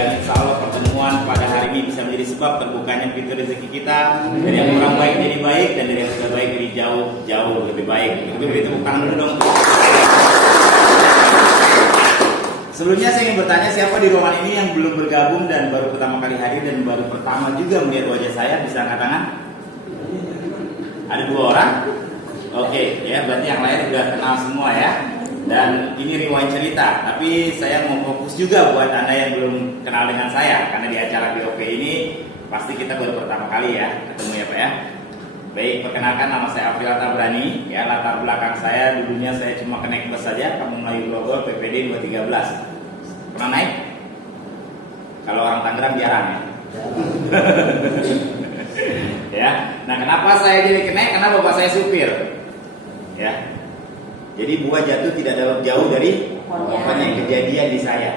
yang insya Allah pertemuan pada hari ini bisa menjadi sebab terbukanya pintu rezeki kita, dari yang kurang baik jadi baik, dan dari yang sudah baik jadi jauh lebih baik. Itu tepuk tangan dulu dong. Sebelumnya saya ingin bertanya, siapa di ruangan ini yang belum bergabung dan baru pertama kali hadir dan baru pertama juga melihat wajah saya? Bisa angkat tangan? Ada 2 orang? Oke, ya berarti yang lain udah kenal semua ya. Dan ini rewind cerita, tapi saya mau fokus juga buat Anda yang belum kenal dengan saya, karena di acara BOP ini pasti kita baru pertama kali ya ketemu ya Pak ya. Baik, perkenalkan nama saya Afril Tabrani. Ya, latar belakang saya dulunya saya cuma naik bus saja, Kampung Melayu Grogol PPD 213. Pernah naik? Kalau orang Tangerang jarang ya. Ya, nah kenapa saya jadi naik? Karena bapak saya supir. Ya, jadi buah jatuh tidak jauh dari pohonnya, yang kejadian di saya.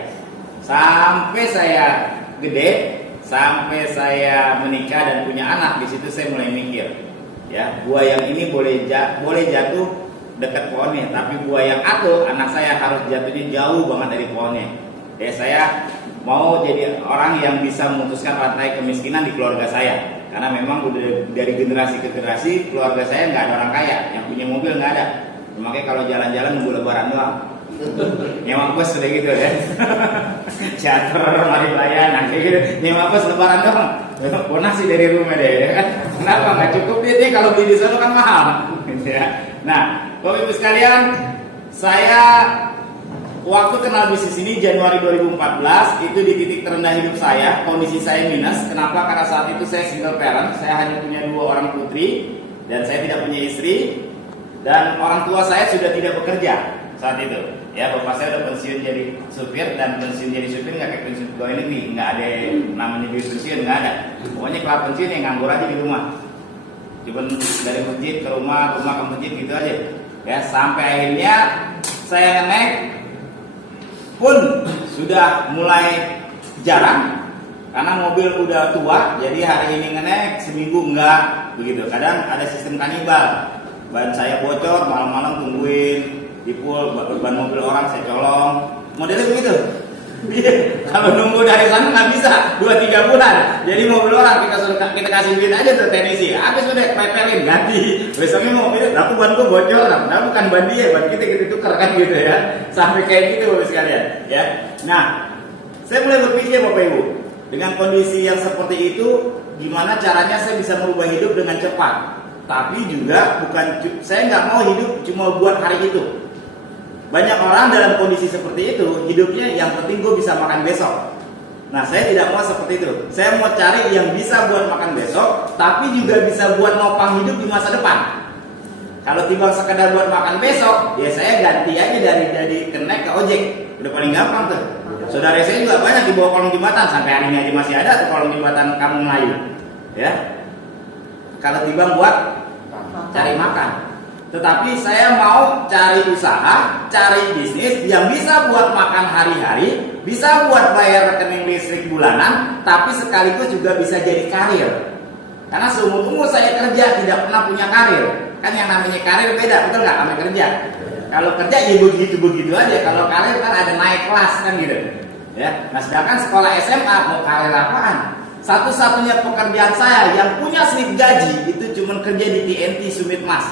Sampai saya gede, sampai saya menikah dan punya anak, di situ saya mulai mikir, ya buah yang ini boleh jatuh dekat pohonnya, tapi buah yang anak saya harus jatuhnya jauh banget dari pohonnya. Ya, saya mau jadi orang yang bisa memutuskan rantai kemiskinan di keluarga saya, karena memang udah dari generasi ke generasi keluarga saya nggak ada orang kaya, yang punya mobil nggak ada. Makanya kalau jalan-jalan nunggu lebaran doang. Nyewa bus sudah gitu ya. Charter, mari pelayanan kayak gitu. Nyewa bus lebaran doang. Bonus sih dari rumah deh. Kenapa nggak cukup dia kalau beli di sana kan mahal. Nah, Bapak Ibu sekalian, saya waktu kenal bisnis ini Januari 2014, itu di titik terendah hidup saya, kondisi saya minus. Kenapa? Karena saat itu saya single parent, saya hanya punya 2 orang putri dan saya tidak punya istri. Dan orang tua saya sudah tidak bekerja saat itu. Ya, bapak saya udah pensiun jadi supir, dan pensiun jadi supir nggak kayak pensiun pegawai negeri, nggak ada namanya duit pensiun, nggak ada. Pokoknya kelar pensiun yang nganggur aja di rumah. Cuma dari masjid ke rumah ke masjid gitu aja. Ya, sampai akhirnya saya naik pun sudah mulai jarang karena mobil udah tua. Jadi hari ini ngenek, seminggu enggak begitu. Kadang ada sistem kanibal. Ban saya bocor, malam-malam tungguin di pool, ban mobil orang saya colong. Modelnya begitu. Kalau nunggu dari sana nggak bisa 2-3 bulan. Jadi mobil orang kita kasih duit aja tuh teknisi. Habis udah prepelin ganti. Besoknya mobil, aku ban gua bocor, nah bukan ban dia, ban kita tukar kan gitu ya. Sampai kayak gitu Bapak sekalian, ya. Nah, saya mulai berpikir Bapak Ibu, dengan kondisi yang seperti itu, gimana caranya saya bisa merubah hidup dengan cepat? Tapi juga saya nggak mau hidup cuma buat hari itu. Banyak orang dalam kondisi seperti itu hidupnya yang penting gue bisa makan besok. Nah, saya tidak mau seperti itu. Saya mau cari yang bisa buat makan besok, tapi juga bisa buat nopang hidup di masa depan. Kalau timbang sekedar buat makan besok, ya saya ganti aja dari kenek ke ojek. Udah paling gampang tuh. Saudara saya juga banyak di bawah kolong jembatan, sampai hari ini aja masih ada tuh kolong jembatan Kampung Melayu. Ya. Kalau timbang buat cari makan. Tetapi saya mau cari usaha, cari bisnis yang bisa buat makan hari-hari, bisa buat bayar rekening listrik bulanan, tapi sekaligus juga bisa jadi karir. Karena seumur-umur saya kerja tidak pernah punya karir. Kan yang namanya karir beda, betul nggak sama kerja? Kalau kerja ya begitu-begitu aja. Kalau karir kan ada naik kelas kan gitu. Ya. Nah, sedangkan sekolah SMA mau karir apaan? Satu-satunya pekerjaan saya yang punya slip gaji itu cuma kerja di TNT Sumit Mas.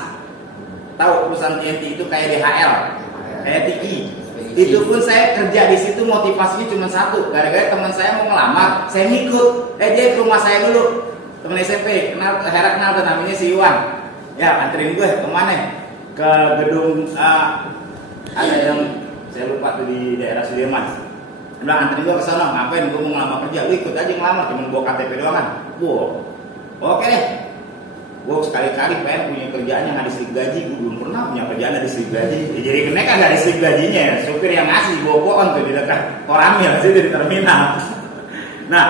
Tahu perusahaan TNT itu kayak DHL, kayak TI. Itu pun saya kerja di situ motivasinya cuma satu. Gara-gara teman saya mau ngelamar, saya ngikut. Dia ke rumah saya dulu, teman SMP. Kenal tuh namanya si Iwan. Ya, anterin gue kemana? Ke gedung ada yang saya lupa tuh di daerah Sudirman. Udah anterin gue ke sana, ngapain? Gue mau ngelamar kerja. Lu ikut aja ngelamar, cuma bawa KTP doang kan. Wow. Oke deh. Gue sekali-kali pengen punya kerjaan yang ada slip gaji. Gue belum pernah punya kerjaan ada slip gaji. Ya, jadi kenek kan ada slip gajinya ya. Supir yang ngasih bawa pohon tuh di dekat Koramil situ di terminal. Nah,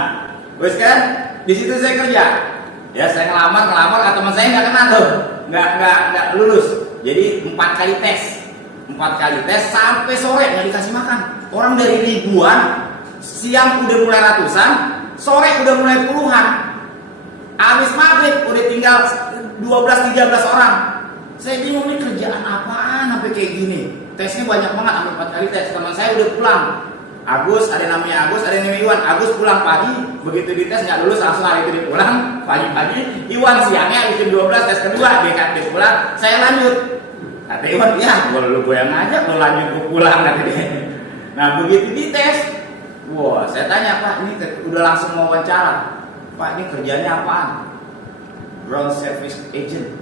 bos kan di situ saya kerja. Ya, saya ngelamar, teman saya nggak kenal tuh, nggak lulus. Jadi 4 kali tes sampai sore nggak dikasih makan. Orang dari ribuan, siang udah mulai ratusan, sore udah mulai puluhan. Habis maghrib udah tinggal 12-13 orang. Saya bingung ini kerjaan apaan sampai kayak gini. Tesnya banyak banget, sampai 4 kali tes. Teman saya udah pulang. Agus, ada namanya Agus, ada namanya Iwan. Agus pulang pagi, begitu dites nggak lulus langsung hari itu dia pulang pagi-pagi. Iwan siangnya jam 12 tes kedua, dia pulang, saya lanjut. Kata Iwan, ya gue yang ngajak, lo lanjut gue pulang kata dia. Nah begitu dites, wah saya tanya, Pak ini udah langsung mau wawancara. Pak ini kerjanya apaan? Ground Service Agent.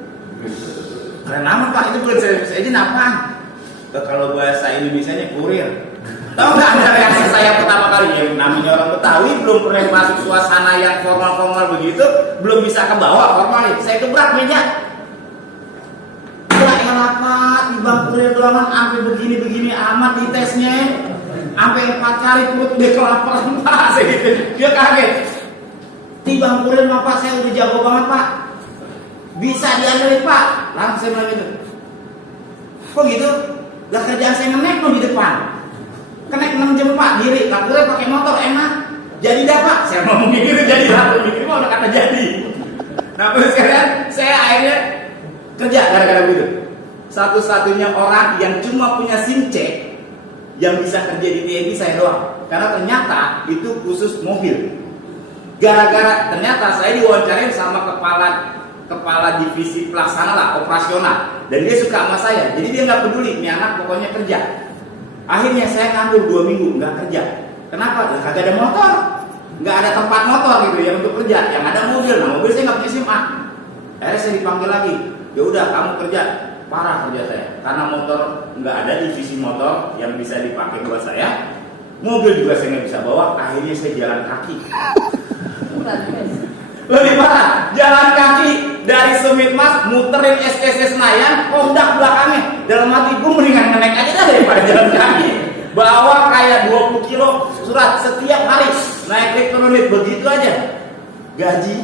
Keren amat Pak, itu Ground Service Agent apaan? Kalau bahasa Indonesianya kurir. Tahu nggak ada reaksi saya pertama kali? Ya, namanya orang Betawi belum pernah masuk suasana yang formal-formal begitu, belum bisa ke bawah formal nih. Saya gebrak meja. Ya rapat di bangku doangan sampai begini-begini amat di tesnya. Sampai 4 kali perut udah kelaparan Pak. Saya gitu. Dia kaget. Di bangku Pak saya udah jago banget Pak. Bisa diambil Pak. Langsung saya bilang gitu. Kok gitu? Lah kerjaan saya ngenek di depan. Kenek 6 jam Pak, diri, kapurnya pakai motor, enak. Jadi dah Pak, saya ngomong gitu, jadi lah. Gitu mau udah kata jadi. Nah terus sekarang saya akhirnya kerja gara-gara begitu. Satu-satunya orang yang cuma punya SIM C yang bisa kerja di TNI saya doang. Karena ternyata itu khusus mobil. Gara-gara ternyata saya diwawancarain sama kepala divisi pelaksana lah, operasional. Dan dia suka sama saya, jadi dia nggak peduli, ini anak pokoknya kerja. Akhirnya saya nganggur 2 minggu nggak kerja. Kenapa? Kagak ada motor, nggak ada tempat motor gitu ya untuk kerja. Yang ada mobil, nah mobil saya nggak punya SIM A. Akhirnya saya dipanggil lagi. Ya udah kamu kerja, parah kerja saya. Karena motor nggak ada divisi motor yang bisa dipakai buat saya. Mobil juga saya nggak bisa bawa. Akhirnya saya jalan kaki. Lebih parah, jalan kaki dari Sumitmas muterin STC Senayan, kondak belakangnya. Dalam hati gue mendingan naik aja dah daripada jalan kaki. Bawa kayak 20 kilo surat setiap hari naik elektronik begitu aja. Gaji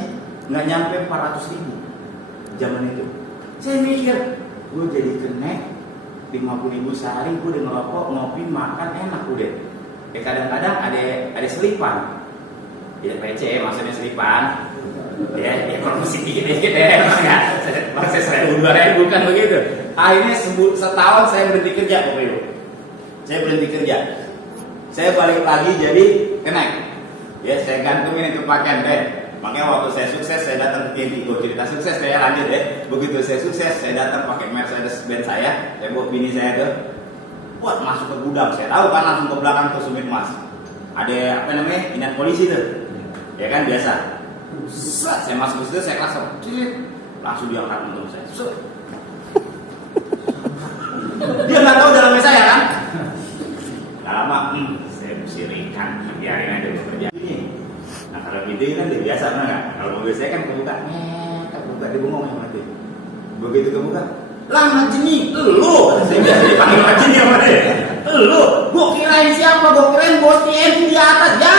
nggak nyampe 400.000 zaman itu. Saya mikir, gue jadi kenek 50.000 sehari, gue udah ngerokok, ngopi, makan enak udah. Kadang-kadang ada selipan. Ya PC maksudnya selipan. Ya kalau musik dikit-dikit ya, maksudnya 1.000-2.000 bukan begitu. Akhirnya setahun saya berhenti kerja pokoknya. Saya berhenti kerja. Saya balik lagi jadi kenek. Ya saya gantungin itu pakaian deh. Makanya waktu saya sukses saya datang ke TNI. Gue cerita sukses saya lanjut ya. Begitu saya sukses saya datang pakai Mercedes Benz saya bawa bini saya tuh. Buat masuk ke gudang. Saya tahu kan langsung ke belakang ke Sumitmas. Ada apa namanya? Inat polisi tuh. Ya kan biasa. Saya masuk ke situ, saya langsung langsung diangkat untuk saya. Dia nggak tahu dalamnya saya kan? Lama, saya sirikan, biarin aja bekerja. Nah kalau gitu kan dia biasa, benar nggak? Kalau mobil saya kan kebuka, dia bengong yang mati. Begitu kebuka, lah Majini, lu, saya biasa dipanggil Majini sama dia. Lu, gua kirain siapa? Gua kirain bos TNI di atas, ya,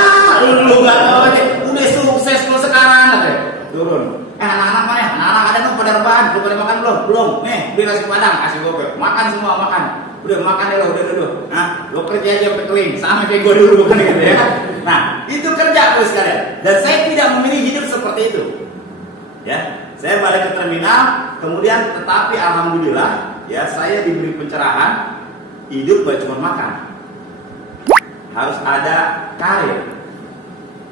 lu nggak tahu aja. Udah sukses lu sekarang, katanya. Turun. Anak-anak mana? Anak-anak ada tuh pada rebahan, lu pada makan belum? Belum. Nih, beli nasi padang, kasih gua. Makan semua, makan. Udah makan ya lo, udah dulu. Nah, lo kerja aja sampai keling, sama kayak gua dulu bukan gitu ya. Nah, itu kerja terus sekalian. Dan saya tidak memilih hidup seperti itu. Ya, saya balik ke terminal, kemudian tetapi alhamdulillah, ya saya diberi pencerahan. Hidup gak cuma makan, harus ada karir.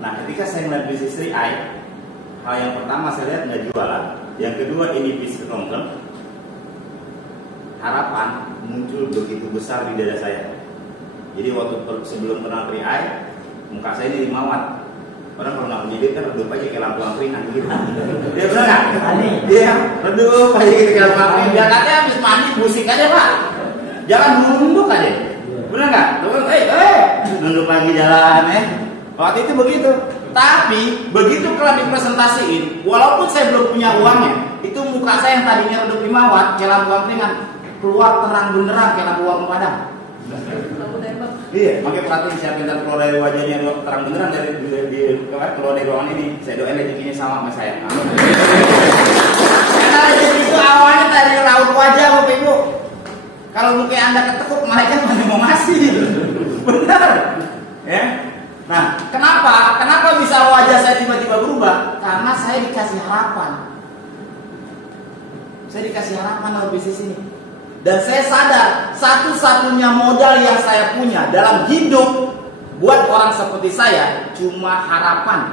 Nah, ketika saya melihat bisnis 3i, hal yang pertama saya lihat nggak jualan, yang kedua ini bisnis nongkrong. Harapan muncul begitu besar di dada saya. Jadi waktu sebelum kenal 3i, muka saya ini limawat. Orang kalau nggak punya duit kan redup aja kayak lampu angkringan gitu. Dia benar nggak? Dia redup aja gitu kayak lampu angkringan. Biar katanya habis mandi musik aja Pak. Jangan nunduk aja. Benar nggak? Nunduk lagi jalan ya. Waktu itu begitu. Tapi begitu kalau dipresentasiin, walaupun saya belum punya uangnya, itu muka saya yang tadinya redup 5 watt kayak lampu angkringan keluar terang benderang kayak lampu padam. Iya, makanya perhatiin saya pintar keluar dari wajahnya terang benderang keluar dari ruangan ini. Saya doain rezekinya sama saya. Karena rezeki itu awalnya dari raut wajah Bapak Ibu. Kalau muka Anda ketekuk, mereka mana mau ngasih? Benar, ya. Nah, kenapa bisa wajah saya tiba-tiba berubah? Karena saya dikasih harapan. Saya dikasih harapan dalam bisnis ini. Dan saya sadar satu-satunya modal yang saya punya dalam hidup buat orang seperti saya cuma harapan.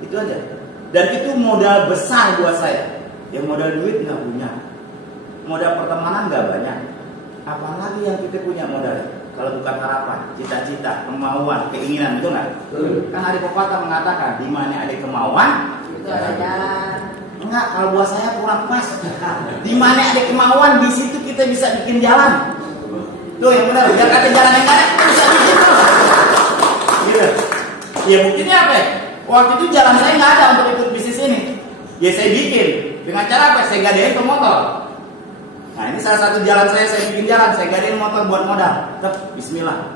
Itu aja. Dan itu modal besar buat saya. Yang modal duit nggak punya, modal pertemanan nggak banyak. Apalagi yang kita punya modal? Kalau bukan harapan, cita-cita, kemauan, keinginan, itu nggak? Kan ada pepatah mengatakan, di mana ada kemauan, itu ada jalan. Enggak, kalau buat saya kurang pas. Di mana ada kemauan, di situ kita bisa bikin jalan. Tuh yang benar, biar kata jalan yang ada, kita bisa bikin. Gitu. Ya buktinya apa ya? Waktu itu jalan saya nggak ada untuk ikut bisnis ini. Ya saya bikin. Dengan cara apa? Saya gadein ke motor. Nah ini salah satu jalan saya bikin jalan. Saya gadein motor buat modal. Bismillah.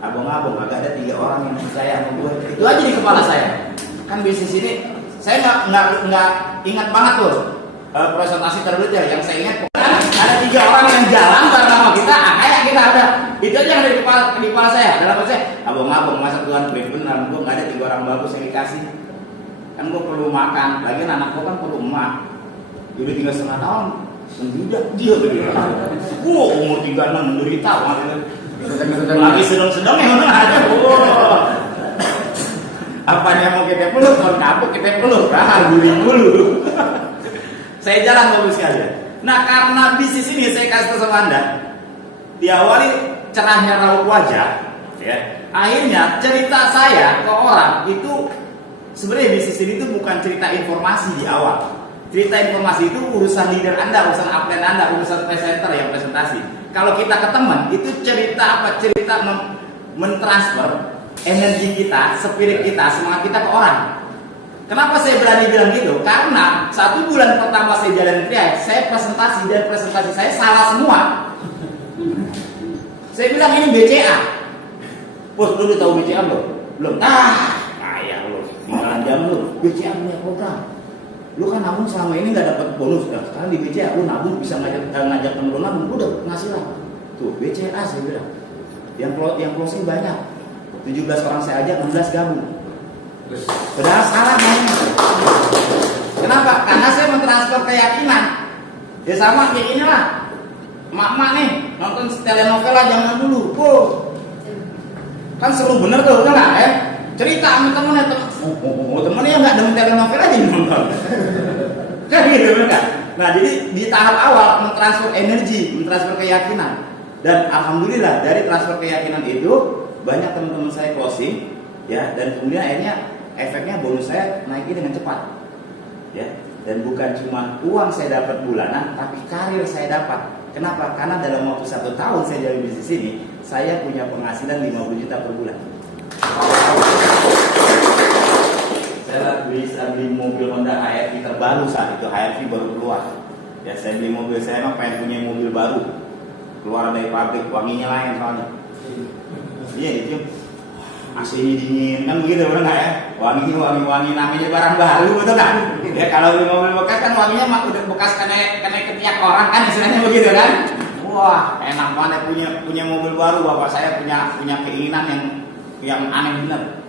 Abang-abang, agak ada 3 orang yang saya sama gue. Itu aja di kepala saya. Kan bisnis ini, saya nggak ingat banget tuh presentasi terdetail. Yang saya ingat ada 3 orang yang jalan bareng sama kita. Kayak kita ada. Itu aja yang ada di kepala saya. Dalam saya, abang-abang masa Tuhan benar, gue nggak ada 3 orang bagus yang dikasih. Kan gue perlu makan. Lagi anak gue kan perlu emak. Jadi tinggal setengah tahun. Tidak dia begitu. Umur 36 menderita. Lagi sedang-sedang yang mana ada. Apanya mau kita peluk, tahun kapuk kita peluk. Gurih-gulu. Saya jalan bagus sekali. Nah karena bisnis ini saya kasih tahu sama Anda, diawali cerahnya raut wajah, ya. Akhirnya cerita saya ke orang itu sebenarnya bisnis ini tuh bukan cerita informasi di awal. Cerita informasi itu urusan leader Anda, urusan upline Anda, urusan presenter yang presentasi. Kalau kita ke teman itu cerita apa? Cerita mentransfer energi kita, spirit kita, semangat kita ke orang. Kenapa saya berani bilang gitu? Karena 1 bulan pertama saya jalan triad, saya presentasi dan presentasi saya salah semua. Saya bilang ini BCA. Bos, lu tahu BCA belum? Belum. Kayak lu, tinggalan jam lu. BCA punya program. Lu kan nabung selama ini nggak dapat bonus. Sekarang di BCA lu nabung bisa ngajak temen lu nabung, udah penghasilan. Tuh BCA saya bilang. Yang closing banyak. 17 orang saya ajak, 16 gabung. Padahal salah mainnya. Kenapa? Karena saya mentransfer keyakinan. Ya sama kayak inilah. Mak-mak nih nonton telenovela zaman dulu. Kan seru bener tuh, kan ya? Cerita sama temennya, temennya nggak demen telenovela aja nonton. Kan gitu kan? Nah jadi di tahap awal mentransfer energi, mentransfer keyakinan. Dan alhamdulillah dari transfer keyakinan itu banyak teman-teman saya closing, ya, dan kemudian akhirnya efeknya bonus saya naiknya dengan cepat, ya. Dan bukan cuma uang saya dapat bulanan, tapi karir saya dapat. Kenapa? Karena dalam waktu 1 tahun saya jalan bisnis ini, saya punya penghasilan 50 juta per bulan. Saya bisa beli mobil Honda HR-V terbaru saat itu, HR-V baru keluar. Ya, saya beli mobil, saya emang pengen punya mobil baru, keluar dari pabrik, wanginya lain soalnya. Iya, itu AC-nya dingin, kan begitu benar nggak ya? Wangi namanya barang baru, betul kan? Ya kalau beli mobil bekas kan wanginya mah udah bekas kena ketiak orang kan, istilahnya begitu kan? Wah, enak banget punya mobil baru. Bapak saya punya keinginan yang aneh benar.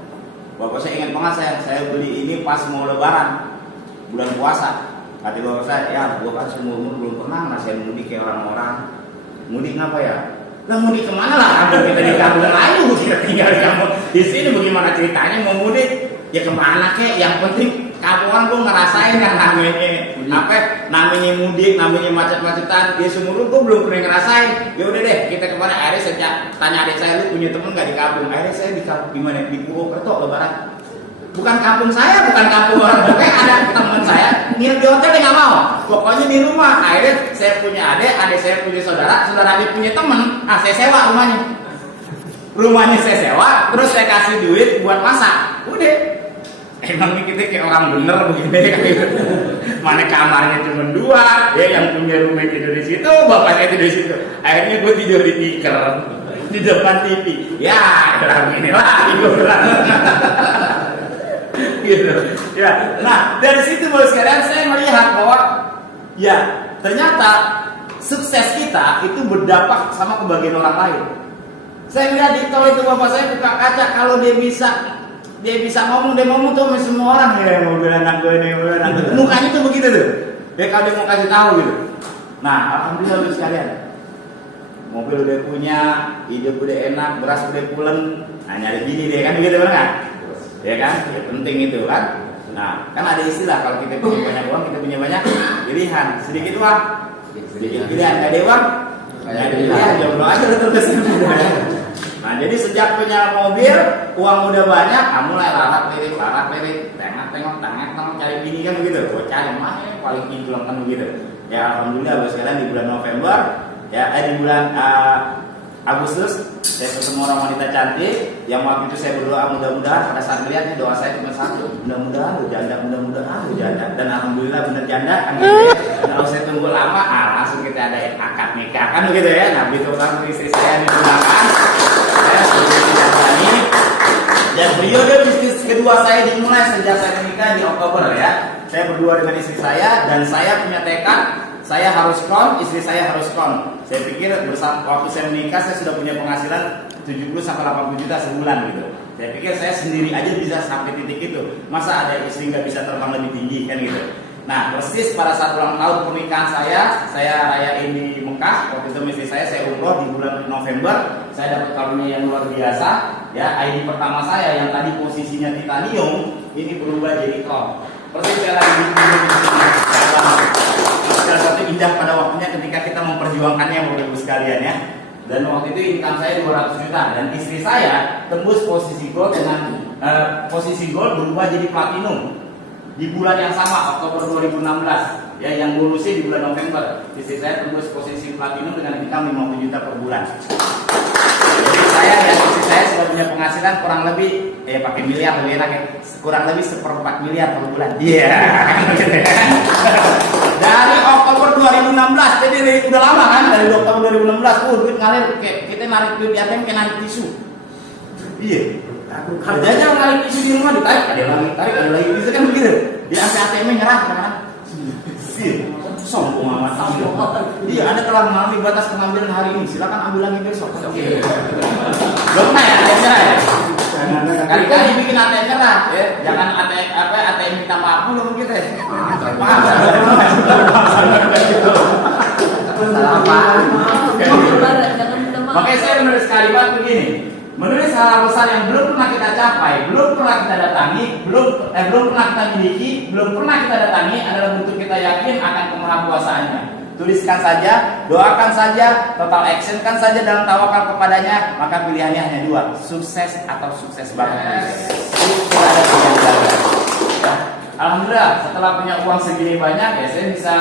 Bapak saya ingat banget saya beli ini pas mau Lebaran, bulan puasa. Kata bapak saya, ya gua kan seumur belum pernah ngerasain mudik kayak orang-orang. Mudik ngapa ya? Lah mudik kemana lah? Kampung kita di kampung lain, kita tinggal di kampung. Di sini bagaimana ceritanya mau mudik? Ya kemana kek? Yang penting kampungan gue ngerasain yang namanya mudik, namanya macet-macetan. Ya seumur gue belum pernah ngerasain. Ya udah deh, kita kemana? Akhirnya saya tanya adik saya, lu punya temen nggak di kampung? Akhirnya saya di kampung di mana? Di Purwokerto Lebaran. Bukan kampung saya, bukan kampung orang. Pokoknya ada teman saya nginep di hotel dia nggak mau. Pokoknya di rumah. Akhirnya saya punya adik saya punya saudara adik punya teman. Saya sewa rumahnya. Rumahnya saya sewa, terus saya kasih duit buat masak. Udah. Emang kita kayak orang bener begini kan? Mana kamarnya cuma 2, ya yang punya rumah tidur di situ, bapak saya tidur di situ. Akhirnya gue tidur di tikar di depan TV. Ya, ini lah gue bilang. Gitu. Ya. Nah, dari situ Bapak sekalian saya melihat bahwa ya ternyata sukses kita itu berdampak sama kebahagiaan orang lain. Saya lihat di tol itu bapak saya buka kaca, kalau dia bisa ngomong, dia ngomong tuh sama semua orang, ya mobil anak gue ini, mobil anak gue. Mukanya tuh begitu tuh. Dia kalau dia mau kasih tahu gitu. Nah, alhamdulillah Bapak sekalian. mobil udah punya, hidup udah enak, beras udah pulen, nah nyari bini deh kan begitu kan? Ya kan? Ya, penting itu kan. Nah, kan ada istilah kalau kita punya banyak uang, kita punya banyak pilihan. Sedikit uang, sedikit pilihan. Gak ada uang, gak ada pilihan. Jomblo aja terus. Nah, jadi sejak punya mobil, uang udah banyak, kamu mulai larat lirik, tengok, cari bini kan begitu. Gue cari mana yang paling kinclong kan begitu. Ya alhamdulillah sekarang di bulan November, ya di bulan Agustus saya ketemu orang wanita cantik yang waktu itu saya berdoa mudah-mudahan pada saat melihat doa saya cuma satu, mudah-mudahan lu janda, dan alhamdulillah benar janda kan gitu ya. Kalau saya tunggu lama langsung kita ada akad nikah kan begitu ya. Nah begitu kan istri saya digunakan saya sudah tidak berani, dan periode bisnis kedua saya dimulai sejak saya menikah di Oktober ya. Saya berdua dengan istri saya dan saya punya tekad saya harus kon, istri saya harus kon. Saya pikir waktu saya menikah saya sudah punya penghasilan 70-80 juta sebulan gitu. Saya pikir saya sendiri aja bisa sampai titik itu. Masa ada istri nggak bisa terbang lebih tinggi kan gitu. Nah persis pada saat ulang tahun pernikahan saya rayain di Mekah. Waktu itu istri saya umroh di bulan November. Saya dapat karunia yang luar biasa. Ya ID pertama saya yang tadi posisinya titanium ini berubah jadi krom. Persis saya lagi di salah satu indah pada waktunya ketika kita memperjuangkannya Bapak Ibu sekalian ya. Dan waktu itu income saya 200 juta dan istri saya tembus posisi gold dengan posisi gold berubah jadi platinum di bulan yang sama Oktober 2016 ya, yang lulusnya di bulan November. Istri saya tembus posisi platinum dengan income 50 juta per bulan. Jadi saya dan istri saya sudah punya penghasilan kurang lebih pakai miliar lebih enak ya, kurang lebih 1/4 miliar per bulan. Iya. Dari Oktober 2016, jadi udah lama kan, dari Oktober 2016, duit ngalir, kita narik duit di ATM kayak narik tisu. Iya. Kerjanya narik tisu di rumah, ditarik, ada lagi tisu kan begitu. Dia sampai ATM-nya nyerah kan? Iya. Sombong amat. Iya, Anda telah mengalami batas pengambilan hari ini, silakan ambil lagi besok. Belum ya, ATM nyerah ya. Kali-kali bikin ATM nyerah, ya. Jangan ATM minta maaf dulu gitu ya. Maaf. Makanya saya menulis kalimat begini. Menulis hal besar yang belum pernah kita capai, belum pernah kita datangi, belum pernah kita miliki, belum pernah kita datangi adalah bentuk kita yakin akan kemahakuasaannya. Tuliskan saja, doakan saja, total actionkan saja dalam tawakal kepadanya, maka pilihannya hanya dua, sukses atau sukses banget. Tidak ada pilihan gagal. Ya. Alhamdulillah, setelah punya uang segini banyak, ya saya bisa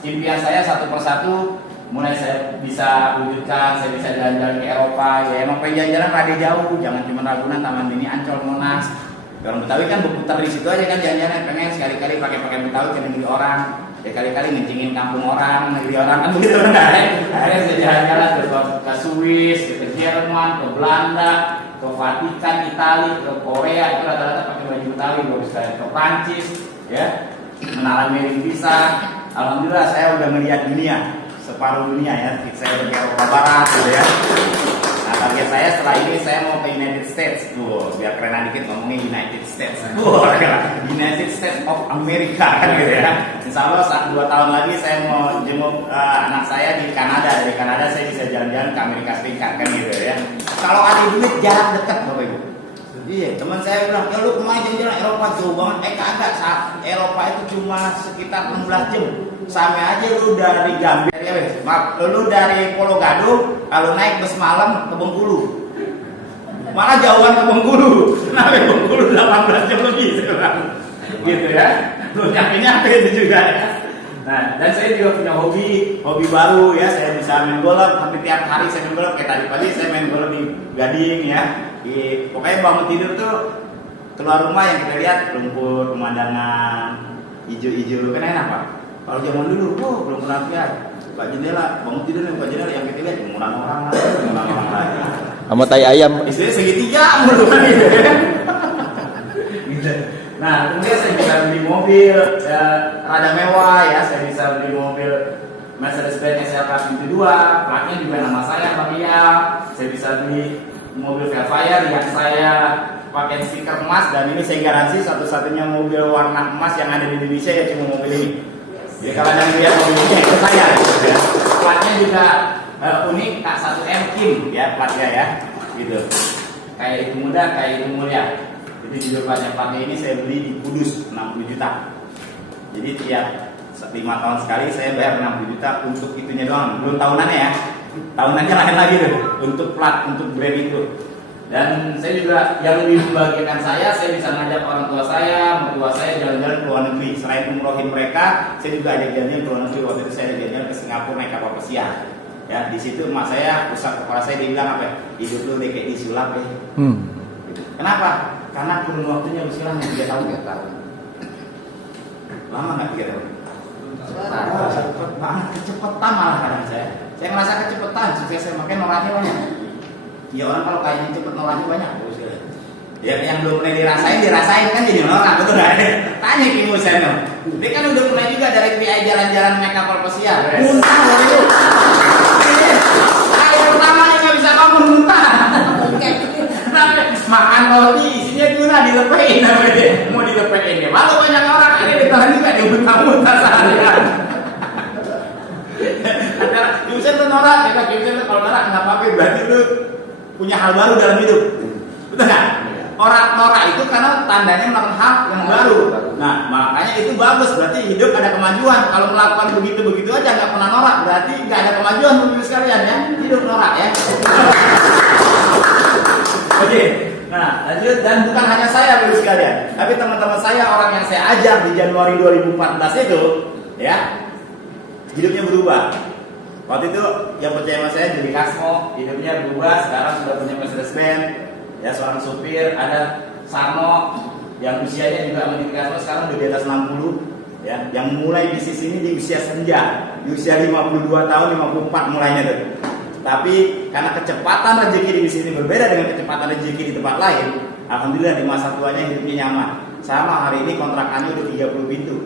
impian saya satu persatu mulai saya bisa wujudkan. Saya bisa jalan-jalan ke Eropa. Ya emang pengen jalan-jalan rada jauh, jangan cuma Ragunan, Taman Mini, Ancol, Monas. Orang Betawi kan berputar di situ aja kan jalan-jalan, pengen sekali-kali pakai pakaian Betawi ke negeri orang. Ya kali-kali ngencingin kampung orang, negeri orang kan begitu kan. Akhirnya saya jalan-jalan ke Swiss, ke Jerman, ke Belanda, ke Vatikan, Italia, ke Korea, itu rata-rata pakai baju Betawi, bagus sekali. Ke Prancis, ya, Menara Mering bisa. Alhamdulillah saya udah melihat dunia, separuh dunia ya. Saya udah ke Eropa Barat, gitu ya. Nah target saya setelah ini saya mau ke United States, biar keren dikit ngomongnya United States. United States of America kan gitu ya. Insya Allah 2 tahun lagi saya mau jemput anak saya di Kanada. Dari Kanada saya bisa jalan-jalan ke Amerika Serikat kan gitu ya. Kalau ada duit jarak dekat Bapak Ibu. Iya, teman saya bilang, ya lu kemarin jalan Eropa jauh banget. Kagak, saat Eropa itu cuma sekitar 16 jam. Sampai aja lu dari Gambia, lu dari Pulau Gadung, kalau naik bus malam ke Bengkulu. Malah jauhan ke Bengkulu. Kenapa Bengkulu 18 jam lebih sekarang. Gitu ya. Lu nyampe itu juga ya. Nah, dan saya juga punya hobi baru ya. Saya bisa main golf, hampir tiap hari saya main golf. Kayak tadi pagi saya main golf di Gading ya. Pokoknya bangun tidur tuh keluar rumah yang kita lihat rumput, pemandangan hijau-hijau kan enak Pak. Kalau zaman dulu, belum pernah lihat. Buka jendela, bangun tidur nih buka jendela yang kita lihat orang lagi. Sama tai ayam. Istrinya segitiga mulu kan gitu ya. Gitu. Nah, kemudian saya bisa beli mobil ya, rada mewah ya. Saya bisa beli mobil Mercedes-Benz SLK Pintu 2, platnya juga nama saya Pak Ria. Saya bisa beli mobil Velfire yang saya pakai stiker emas, dan ini saya garansi satu-satunya mobil warna emas yang ada di Indonesia ya cuma mobil ini. Jadi kalau anda lihat mobil ini itu saya gitu ya. Platnya juga unik K1M Kim ya platnya ya, gitu. Kayak itu muda, kayak itu mulia. Jadi judul platnya ini saya beli di Kudus 60 juta. Jadi tiap 5 tahun sekali saya bayar 60 juta untuk itunya doang, belum tahunannya ya. Tahunannya lain lagi tuh, untuk plat, untuk brand itu. Dan saya juga yang lebih membahagiakan saya bisa ngajak orang tua saya, mertua saya jalan-jalan ke luar negeri. Selain umrohin mereka, saya juga ada jalan-jalan ke luar negeri. Waktu itu saya ada jalan-jalan ke Singapura naik kapal pesiar. Ya, di situ emak saya, pusat kepala saya dia bilang apa? Hidup lu deh kayak disulap ya. Kenapa? Karena kurun waktunya usianya 3 tahun. Lama nggak 3 tahun? Cepet banget, kecepetan malah kadang saya. Saya ngerasa kecepetan, sukses saya makanya noraknya banyak. Ya orang kalau kayaknya cepet noraknya banyak. Ya yang belum pernah dirasain kan jadi norak, betul nggak? Tanya ke ibu saya dong. Dia kan udah pernah juga dari PI jalan-jalan naik kapal pesiar. Muntah loh itu. Hari pertamanya nggak bisa bangun muntah. Makan roti isinya tuna dilepein namanya. Mau dilepein ya. Malu banyak orang ini ditahan juga di muntah-muntah seharian. Antara Yusen tuh norak, kata Yusen tuh kalau norak nggak apa-apa, berarti lu punya hal baru dalam hidup, betul nggak? Orang norak itu karena tandanya melakukan hal yang baru. Nah makanya itu bagus, berarti hidup ada kemajuan. Kalau melakukan begitu aja nggak pernah norak, berarti nggak ada kemajuan untuk sekalian ya. Hidup norak ya. Oke. Nah, lanjut, dan bukan hanya saya Bapak sekalian, tapi teman-teman saya, orang yang saya ajar di Januari 2014 itu, ya, hidupnya berubah. Waktu itu yang percaya sama saya jadi Kasmo, hidupnya berubah, sekarang sudah punya Mercedes-Benz, ya seorang supir. Ada Sarno yang usianya juga menjadi Kasmo, sekarang udah di atas 60, ya, yang mulai bisnis ini di usia senja, di usia 52 tahun, 54 mulainya tuh. Tapi karena kecepatan rezeki di bisnis ini berbeda dengan kecepatan rezeki di tempat lain, alhamdulillah di masa tuanya hidupnya nyaman. Sama hari ini kontrakannya udah 30 pintu.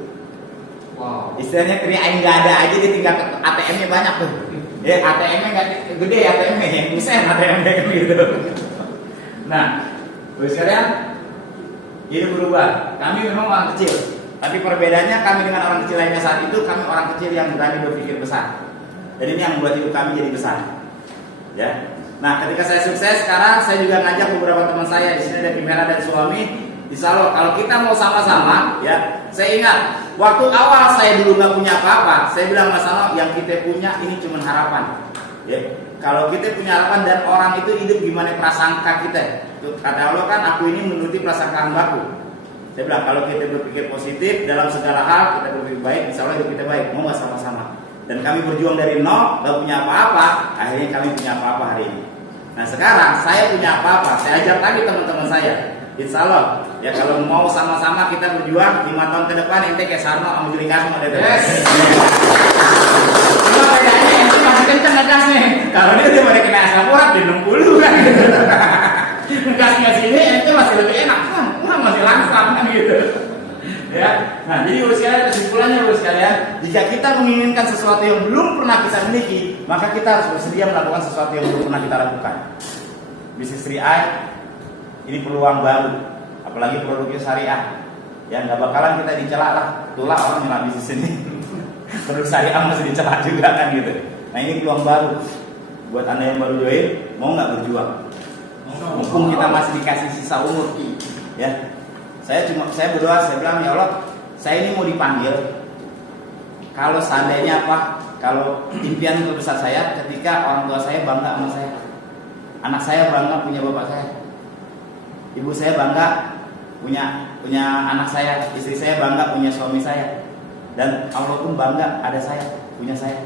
Wow. Istilahnya kriain nggak ada aja, dia tinggal ATM-nya banyak tuh. Ya ATM-nya nggak gede, ATM-nya yang buset ATM-nya gitu. Nah, terus sekalian hidup berubah. Kami memang orang kecil, tapi perbedaannya kami dengan orang kecil lainnya saat itu, kami orang kecil yang berani berpikir besar. Dan ini yang membuat hidup kami jadi besar. Ya. Nah, ketika saya sukses sekarang, saya juga ngajak beberapa teman saya di sini ada Kimera dan suami. Insya Allah kalau kita mau sama-sama, ya, saya ingat waktu awal saya dulu nggak punya apa-apa, saya bilang Mas Ano, yang kita punya ini cuma harapan. Ya, kalau kita punya harapan dan orang itu hidup gimana prasangka kita. Kata Allah kan, aku ini menuruti prasangka hambaku. Saya bilang kalau kita berpikir positif dalam segala hal, kita berpikir baik, Insya Allah hidup kita baik. Mau nggak sama-sama? Dan kami berjuang dari nol, nggak punya apa-apa, akhirnya kami punya apa-apa hari ini. Nah sekarang saya punya apa-apa, saya ajak tadi teman-teman saya. Insya Allah, ya kalau mau sama-sama kita berjuang 5 tahun ke depan, ente kayak Sarno sama Juli Kasmo deh. Yes. Cuma bedanya ente masih kenceng ngegasnya. Kalau dia udah pada kena asam urat di 60 kan gitu. Ngegasnya sini ente masih lebih enak kan, masih langsam kan gitu. Ya, nah jadi sekalian kesimpulannya sekalian, jika kita menginginkan sesuatu yang belum pernah kita miliki, maka kita harus bersedia melakukan sesuatu yang belum pernah kita lakukan. Bisnis 3i ini peluang baru, apalagi produknya syariah. Ya nggak bakalan kita dicela lah, itulah orang nyela bisnis ini. Produk syariah masih dicela juga kan gitu. Nah ini peluang baru buat anda yang baru join, mau nggak berjuang? Mumpung kita masih dikasih sisa umur, ya. Saya berdoa, saya bilang ya Allah, saya ini mau dipanggil. Kalau seandainya apa? Kalau impian terbesar saya ketika orang tua saya bangga sama saya, anak saya bangga punya bapak saya, ibu saya bangga punya anak saya, istri saya bangga punya suami saya, dan Allah pun bangga ada saya, punya saya.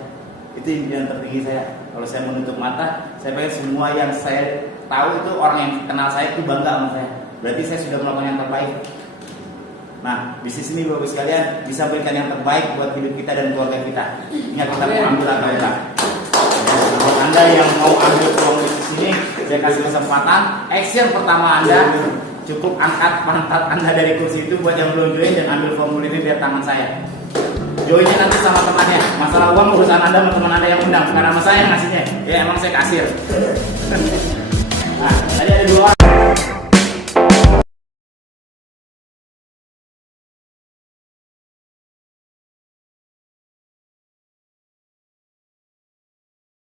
Itu impian tertinggi saya. Kalau saya menutup mata, saya pengen semua yang saya tahu itu orang yang kenal saya itu bangga sama saya. Berarti saya sudah melakukan yang terbaik. Nah, bisnis ini Bapak sekalian bisa berikan yang terbaik buat hidup kita dan keluarga kita. Ingat kita mau ambil atau enggak. Kalau Anda yang mau ambil peluang bisnis ini, saya kasih kesempatan. Action pertama Anda, cukup angkat pantat Anda dari kursi itu buat yang belum join dan ambil formulir ini di tangan saya. Joinnya nanti sama temannya. Masalah uang urusan Anda sama teman Anda yang undang. Karena sama saya yang ngasihnya. Ya emang saya kasir. Nah, tadi ada 2 orang.